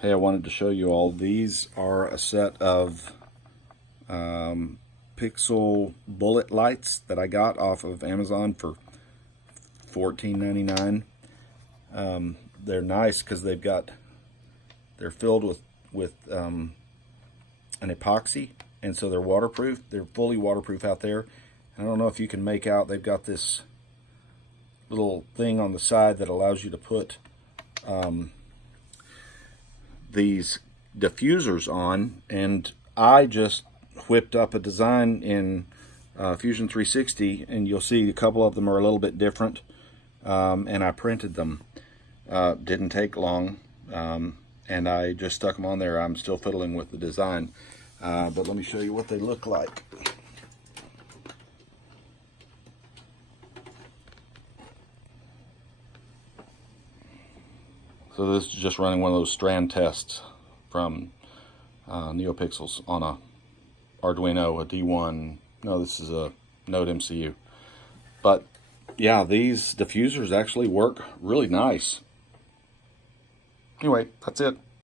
Hey, I wanted to show you all. These are a set of pixel bullet lights that I got off of Amazon for $14.99. They're nice because they're filled with an epoxy, and so they're waterproof. They're fully waterproof out there. And I don't know if you can make out, they've got this little thing on the side that allows you to put these diffusers on, and I just whipped up a design in Fusion 360, and you'll see a couple of them are a little bit different, and I printed them. Didn't take long, and I just stuck them on there. I'm still fiddling with the design, but let me show you what they look like. So this is just running one of those strand tests from NeoPixels on a Arduino, a D1. No, this is a Node MCU. But yeah, these diffusers actually work really nice. Anyway, that's it.